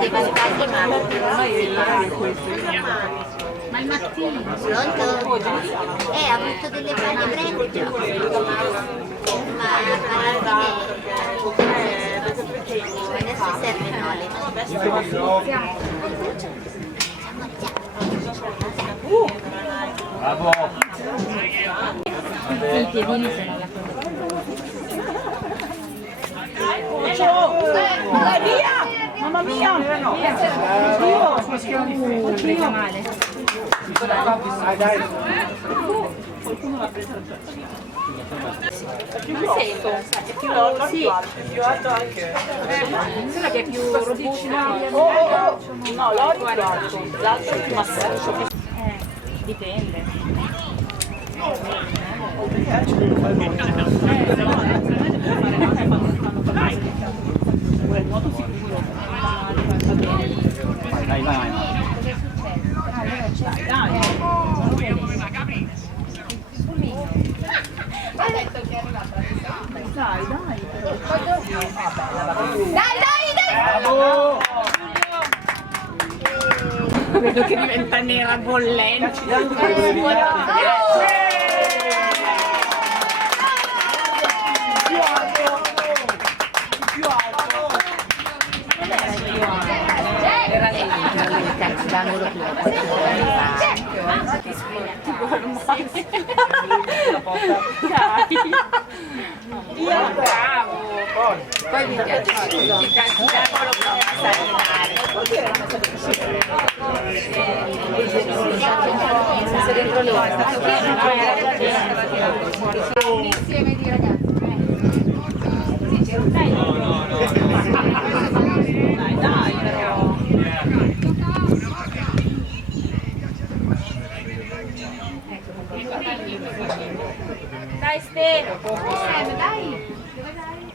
dei vantaggi ma il mattino pronto? Ha avuto delle buone brette ma alla fine adesso serve Nole Bravo! I piedini sono la cosa. Via! Mamma mia! Oddio! Male. Dai! Qualcuno l'ha presa È più alto, sì. più alto anche. Sembra che è più robusta. No, l'ho più alto. L'altro è più massaggio. Dipende. Nuoto sicuro. Dai, vai! Dai! Bravo! Vedo che diventa nera bollente. Bravo! Poi mi piace il calciatore per saltare. Se dentro loro insieme di ragazzi. Dai, però. Dai Ste! Dai! Dove dai?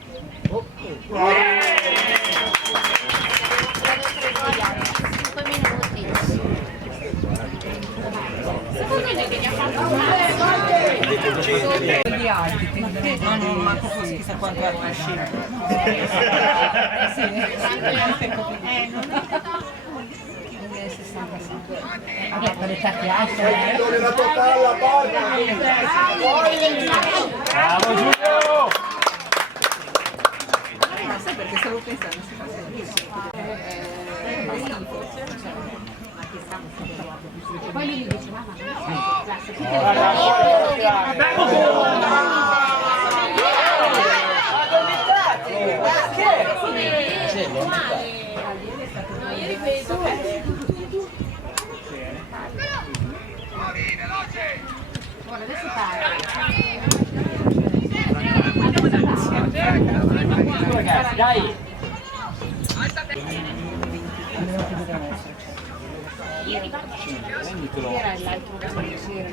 5 minuti. Secondo me che ne ha fatto Gli altri, non manco fosse chissà quanto altro uscire. per le carte alte. La totale, porta! Bravo Giulio! Sai perché stavo pensando si fa Poi lui mi dice, mamma, classe, ieri vedo buono, adesso parla. Ragazzi, dai! Era l'altro che c'era.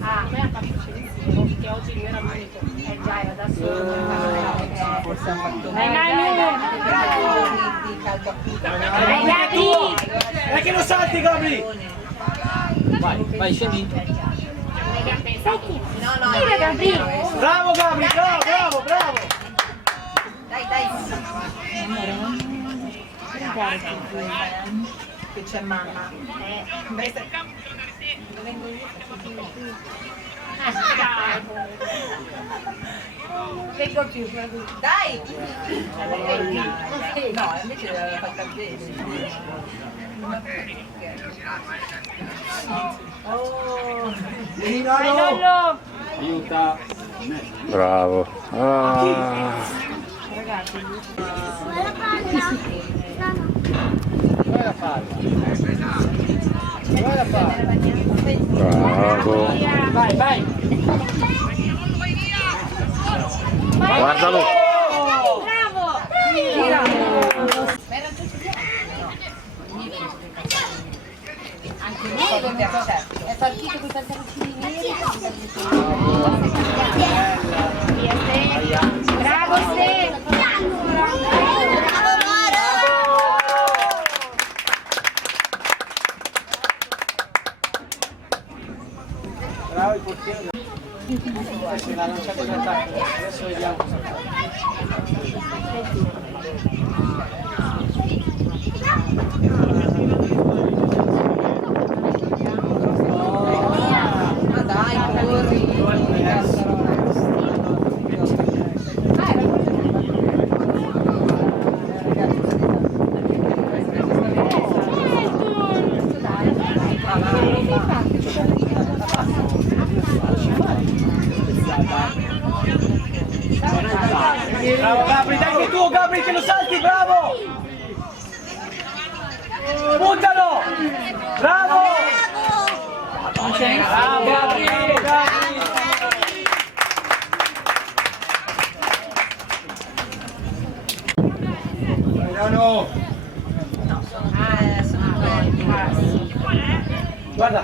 Ah, a me ha fatto schifo, che oggi lui era l'unico. Già, era da solo. forse ha fatto Gabri! E che lo salti, Gabri! Vai, vai, scendi. Tira, Gabri! Bravo, Gabri, bravo, bravo, bravo! Dai, dai. Che c'è mamma. Vengo io. Vengo più. Dai! No, invece l'aveva fatta bene. Oh! Nonno! Aiuta! Bravo. Ah. Ragazzi, Vai la palla! Vai la palla! Bravo. Vai, vai! Guardalo. bravo! Anche lui fa vedere, certo. È partito con i pantaloncini neri. Bravo, Ste! Bravo, Bravo il portiere. Se l'ha lanciato in attacco. Adesso vediamo cosa fa. Ma dai, corri. Bravo Gabri, dai che tu Gabri che lo salti, bravo! Puntalo! Bravo! Bravo Gabri! Milano! Sono Guarda,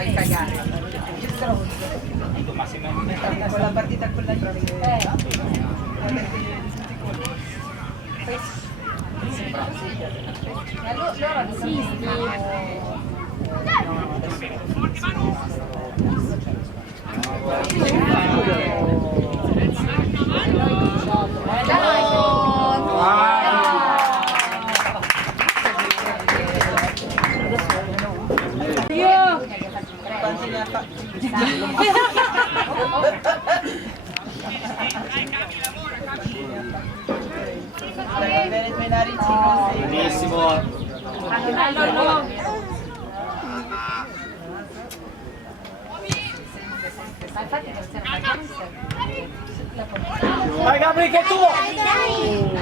fai cagare. Con la partita quella di bene tue narici così. benissimo. Vai Gabri che è tuo! Dai, dai!